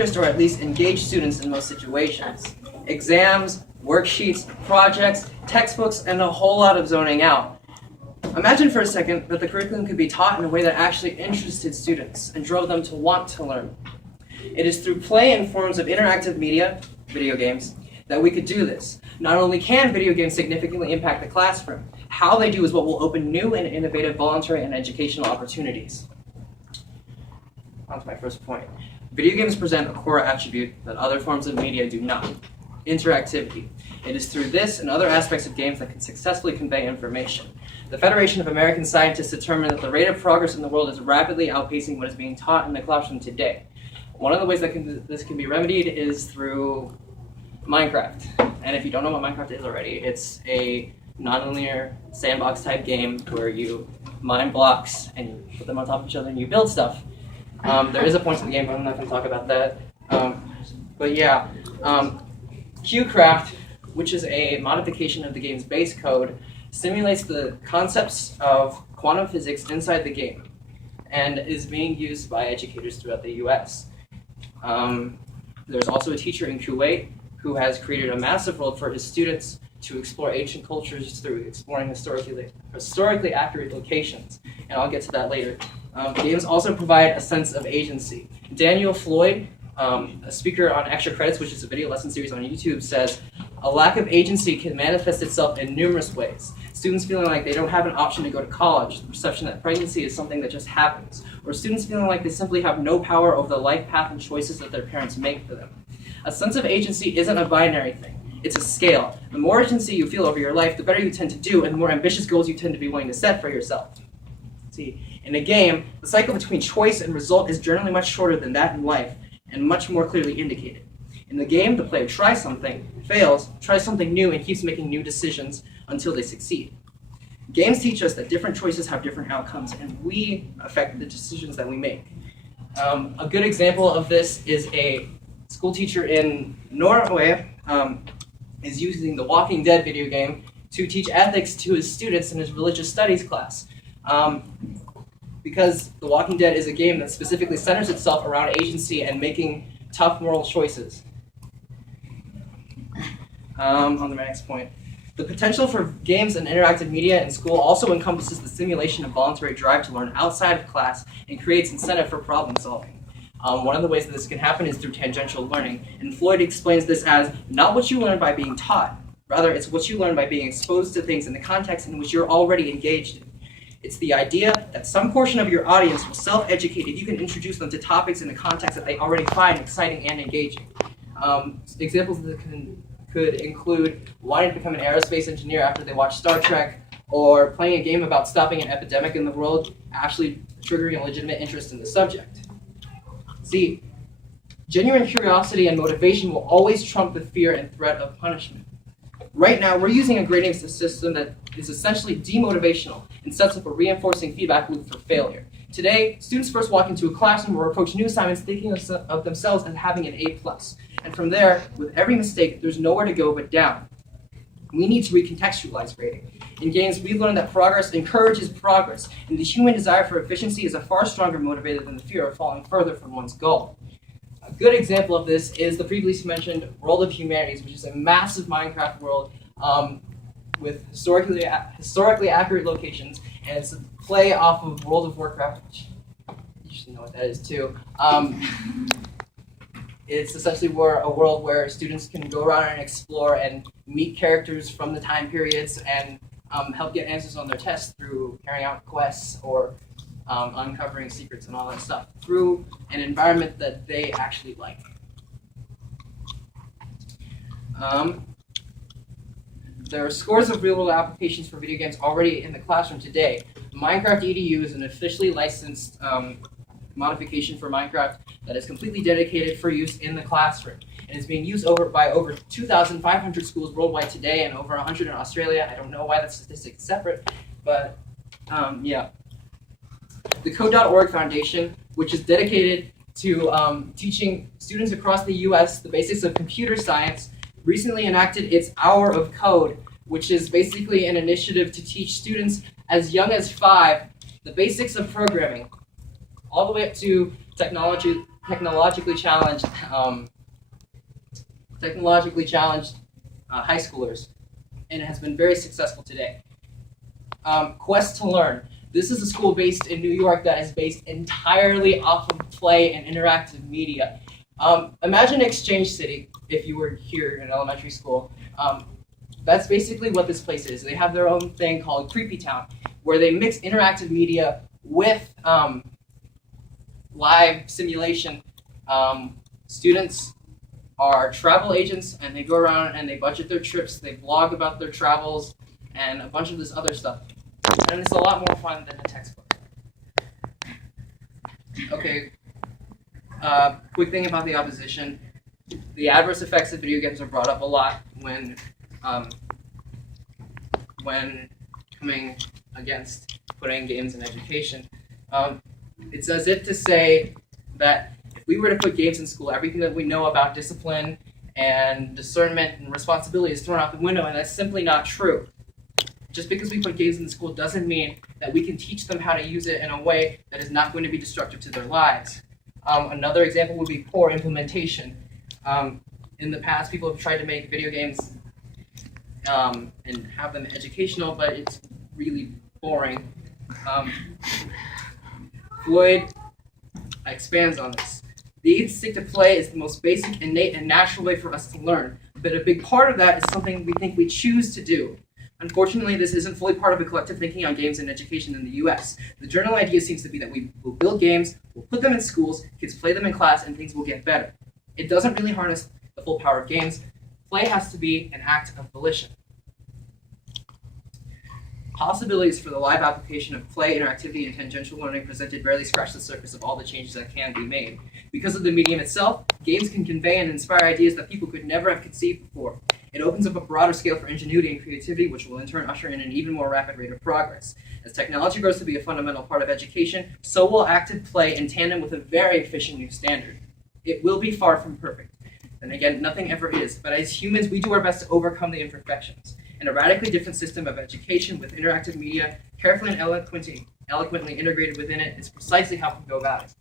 or at least engage students in most situations. Exams, worksheets, projects, textbooks, and a whole lot of zoning out. Imagine for a second that the curriculum could be taught in a way that actually interested students and drove them to want to learn. It is through play and forms of interactive media, video games, that we could do this. Not only can video games significantly impact the classroom, how they do is what will open new and innovative voluntary and educational opportunities. On to my first point. Video games present a core attribute that other forms of media do not: interactivity. It is through this and other aspects of games that can successfully convey information. The Federation of American Scientists determined that the rate of progress in the world is rapidly outpacing what is being taught in the classroom today. One of the ways that this can be remedied is through Minecraft. And if you don't know what Minecraft is already, it's a nonlinear sandbox type game where you mine blocks and you put them on top of each other and you build stuff. There is a point to the game, but I'm not going to talk about that. But yeah, QCraft, which is a modification of the game's base code, simulates the concepts of quantum physics inside the game and is being used by educators throughout the US. There's also a teacher in Kuwait who has created a massive world for his students to explore ancient cultures through exploring historically accurate locations, and I'll get to that later. Games also provide a sense of agency. Daniel Floyd, a speaker on Extra Credits, which is a video lesson series on YouTube, says, "A lack of agency can manifest itself in numerous ways. Students feeling like they don't have an option to go to college, the perception that pregnancy is something that just happens, or students feeling like they simply have no power over the life path and choices that their parents make for them. A sense of agency isn't a binary thing. It's a scale. The more agency you feel over your life, the better you tend to do, and the more ambitious goals you tend to be willing to set for yourself." See, in a game, the cycle between choice and result is generally much shorter than that in life, and much more clearly indicated. In the game, the player tries something, fails, tries something new, and keeps making new decisions until they succeed. Games teach us that different choices have different outcomes, and we affect the decisions that we make. A good example of this is a school teacher in Norway is using the Walking Dead video game to teach ethics to his students in his religious studies class. Because The Walking Dead is a game that specifically centers itself around agency and making tough moral choices. On to my next point. The potential for games and interactive media in school also encompasses the stimulation of voluntary drive to learn outside of class and creates incentive for problem solving. One of the ways that this can happen is through tangential learning, and Floyd explains this as not what you learn by being taught, rather it's what you learn by being exposed to things in the context in which you're already engaged in. It's the idea that some portion of your audience will self-educate if you can introduce them to topics in a context that they already find exciting and engaging. Examples that could include wanting to become an aerospace engineer after they watch Star Trek, or playing a game about stopping an epidemic in the world, actually triggering a legitimate interest in the subject. See, genuine curiosity and motivation will always trump the fear and threat of punishment. Right now, we're using a grading system that is essentially demotivational and sets up a reinforcing feedback loop for failure. Today, students first walk into a classroom or approach new assignments thinking of themselves as having an A+. And from there, with every mistake, there's nowhere to go but down. We need to recontextualize grading. In games, we've learned that progress encourages progress, and the human desire for efficiency is a far stronger motivator than the fear of falling further from one's goal. A good example of this is the previously mentioned World of Humanities, which is a massive Minecraft world with historically accurate locations, and it's a play off of World of Warcraft, which you should know what that is too. It's essentially a world where students can go around and explore and meet characters from the time periods and help get answers on their tests through carrying out quests or uncovering secrets and all that stuff through an environment that they actually like. There are scores of real-world applications for video games already in the classroom today. Minecraft EDU is an officially licensed modification for Minecraft that is completely dedicated for use in the classroom. And it's being used by over 2,500 schools worldwide today and over 100 in Australia. I don't know why that statistic is separate, but yeah. The Code.org Foundation, which is dedicated to teaching students across the US the basics of computer science, recently enacted its Hour of Code, which is basically an initiative to teach students as young as 5 the basics of programming, all the way up to technology technologically challenged high schoolers, and it has been very successful today. Quest to Learn. This is a school based in New York that is based entirely off of play and interactive media. Imagine Exchange City if you were here in elementary school. That's basically what this place is. They have their own thing called Creepy Town, where they mix interactive media with live simulation. Students are travel agents, and they go around and they budget their trips, they blog about their travels, and a bunch of this other stuff. And it's a lot more fun than a textbook. Okay, quick thing about the opposition. The adverse effects of video games are brought up a lot when coming against putting games in education. It's as if to say that if we were to put games in school, everything that we know about discipline and discernment and responsibility is thrown out the window, and that's simply not true. Just because we put games in school doesn't mean that we can teach them how to use it in a way that is not going to be destructive to their lives. Another example would be poor implementation. In the past, people have tried to make video games and have them educational, but it's really boring. Floyd expands on this. The instinct to play is the most basic, innate, and natural way for us to learn, but a big part of that is something we think we choose to do. Unfortunately, this isn't fully part of a collective thinking on games and education in the US. The general idea seems to be that we will build games, we'll put them in schools, kids play them in class, and things will get better. It doesn't really harness the full power of games. Play has to be an act of volition. Possibilities for the live application of play, interactivity, and tangential learning presented barely scratch the surface of all the changes that can be made. Because of the medium itself, games can convey and inspire ideas that people could never have conceived before. It opens up a broader scale for ingenuity and creativity, which will in turn usher in an even more rapid rate of progress. As technology grows to be a fundamental part of education, so will active play in tandem with a very efficient new standard. It will be far from perfect. And again, nothing ever is, but as humans, we do our best to overcome the imperfections. And a radically different system of education with interactive media, carefully and eloquently integrated within it, is precisely how we go about it.